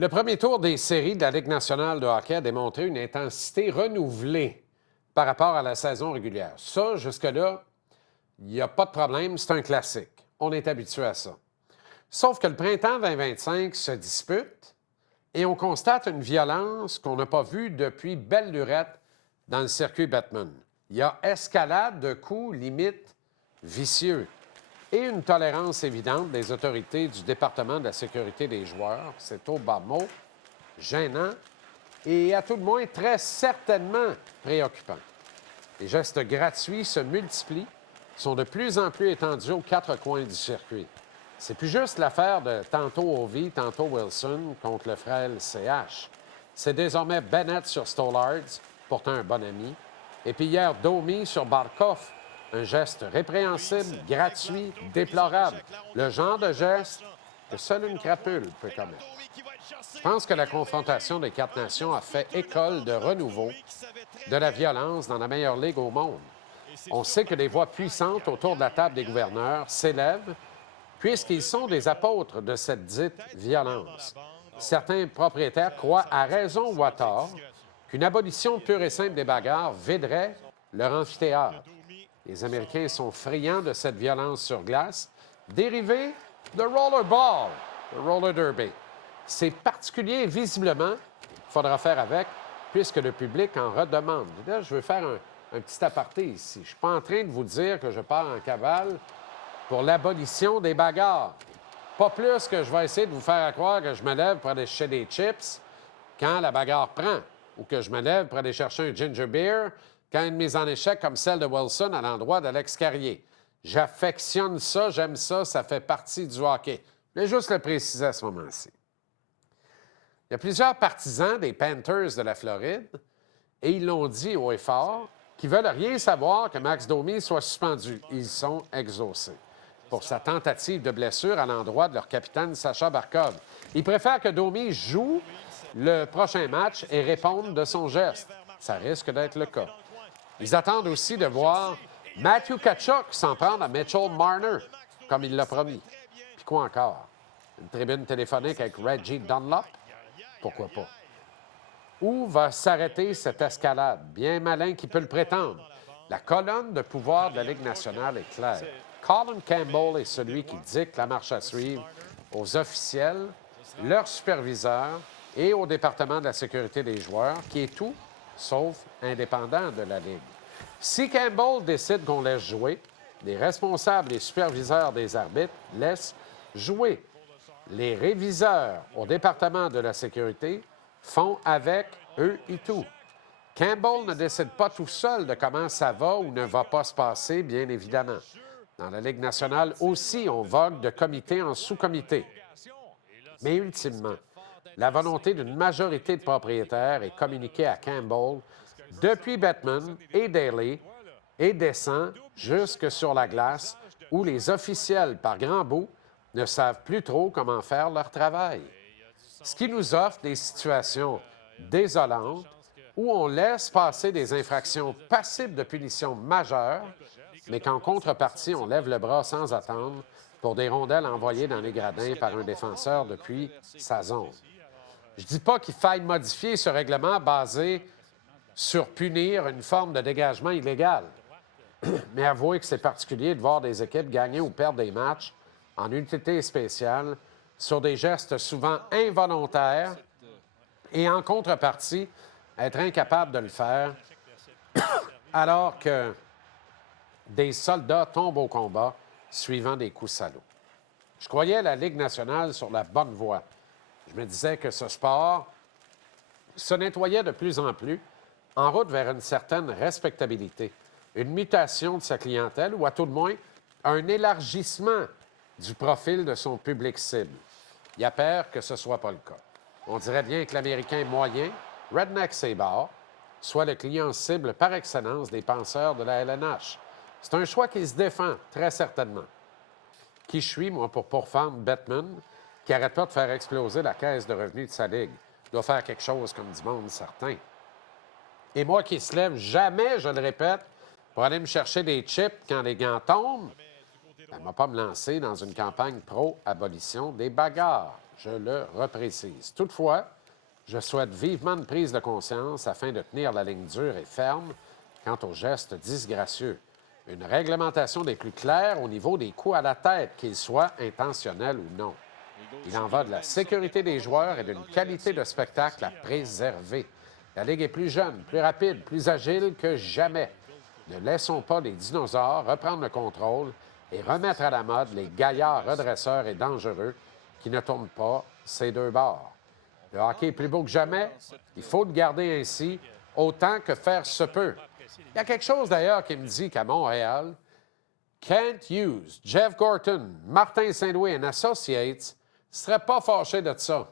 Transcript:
Le premier tour des séries de la Ligue nationale de hockey a démontré une intensité renouvelée par rapport à la saison régulière. Ça, jusque-là, il n'y a pas de problème, c'est un classique. On est habitué à ça. Sauf que le printemps 2025 se dispute et on constate une violence qu'on n'a pas vue depuis belle lurette dans le circuit Batman. Il y a escalade de coups limite vicieux et une tolérance évidente des autorités du département de la sécurité des joueurs. C'est au bas mot, gênant et à tout le moins très certainement préoccupant. Les gestes gratuits se multiplient, sont de plus en plus étendus aux quatre coins du circuit. C'est plus juste l'affaire de tantôt Ovi, tantôt Wilson contre le frêle CH. C'est désormais Bennett sur Stollards, pourtant un bon ami. Et puis hier, Domi sur Barkov. Un geste répréhensible, gratuit, déplorable. Le genre de geste que seule une crapule peut commettre. Je pense que la confrontation des quatre nations a fait école de renouveau de la violence dans la meilleure ligue au monde. On sait que des voix puissantes autour de la table des gouverneurs s'élèvent puisqu'ils sont des apôtres de cette dite violence. Certains propriétaires croient, à raison ou à tort, qu'une abolition pure et simple des bagarres viderait leur amphithéâtre. Les Américains sont friands de cette violence sur glace, dérivée de rollerball, le roller derby. C'est particulier, visiblement, il faudra faire avec, puisque le public en redemande. Là, je veux faire un petit aparté ici. Je ne suis pas en train de vous dire que je pars en cavale pour l'abolition des bagarres. Pas plus que je vais essayer de vous faire croire que je me lève pour aller chercher des chips quand la bagarre prend, ou que je me lève pour aller chercher un ginger beer quand une mise en échec comme celle de Wilson à l'endroit d'Alex Carrier. J'affectionne ça, j'aime ça, ça fait partie du hockey. Je vais juste le préciser à ce moment-ci. Il y a plusieurs partisans des Panthers de la Floride, et ils l'ont dit haut et fort, qui veulent rien savoir que Max Domi soit suspendu. Ils sont exaucés pour sa tentative de blessure à l'endroit de leur capitaine Sacha Barkov. Ils préfèrent que Domi joue le prochain match et réponde de son geste. Ça risque d'être le cas. Ils attendent aussi de voir Matthew Tkachuk s'en prendre à Mitchell Marner, comme il l'a promis. Puis quoi encore? Une tribune téléphonique avec Reggie Dunlop? Pourquoi pas? Où va s'arrêter cette escalade? Bien malin qui peut le prétendre. La colonne de pouvoir de la Ligue nationale est claire. Colin Campbell est celui qui dicte la marche à suivre aux officiels, leurs superviseurs et au département de la sécurité des joueurs, qui est tout sauf indépendant de la Ligue. Si Campbell décide qu'on laisse jouer, les responsables et superviseurs des arbitres laissent jouer. Les réviseurs au département de la sécurité font avec eux et tout. Campbell ne décide pas tout seul de comment ça va ou ne va pas se passer, bien évidemment. Dans la Ligue nationale aussi, on vogue de comité en sous-comité. Mais ultimement, la volonté d'une majorité de propriétaires est communiquée à Campbell depuis Bettman et Daly et descend jusque sur la glace où les officiels, par grands bouts, ne savent plus trop comment faire leur travail. Ce qui nous offre des situations désolantes où on laisse passer des infractions passibles de punitions majeures, mais qu'en contrepartie, on lève le bras sans attendre pour des rondelles envoyées dans les gradins par un défenseur depuis sa zone. Je ne dis pas qu'il faille modifier ce règlement basé sur punir une forme de dégagement illégal, mais avouez que c'est particulier de voir des équipes gagner ou perdre des matchs en unité spéciale sur des gestes souvent involontaires et en contrepartie, être incapable de le faire alors que des soldats tombent au combat suivant des coups salauds. Je croyais la Ligue nationale sur la bonne voie. Je me disais que ce sport se nettoyait de plus en plus en route vers une certaine respectabilité, une mutation de sa clientèle ou à tout le moins un élargissement du profil de son public cible. Il y a peur que ce ne soit pas le cas. On dirait bien que l'Américain moyen, Redneck Sabar, soit le client cible par excellence des penseurs de la LNH. C'est un choix qui se défend, très certainement. Qui je suis, moi, pour pourfendre Bettman, qui n'arrête pas de faire exploser la caisse de revenus de sa ligue? Il doit faire quelque chose comme du monde certain. Et moi qui se lève jamais, je le répète, pour aller me chercher des chips quand les gants tombent, elle ne m'a pas me lancer dans une campagne pro-abolition des bagarres. Je le reprécise. Toutefois, je souhaite vivement une prise de conscience afin de tenir la ligne dure et ferme quant aux gestes disgracieux. Une réglementation des plus claires au niveau des coups à la tête, qu'ils soient intentionnels ou non. Il en va de la sécurité des joueurs et d'une qualité de spectacle à préserver. La Ligue est plus jeune, plus rapide, plus agile que jamais. Ne laissons pas les dinosaures reprendre le contrôle et remettre à la mode les gaillards redresseurs et dangereux qui ne tournent pas ces deux bords. Le hockey est plus beau que jamais. Il faut le garder ainsi, autant que faire se peut. Il y a quelque chose d'ailleurs qui me dit qu'à Montréal, Kent Hughes, Jeff Gorton, Martin Saint-Louis et Associates ne seraient pas fâchés de ça.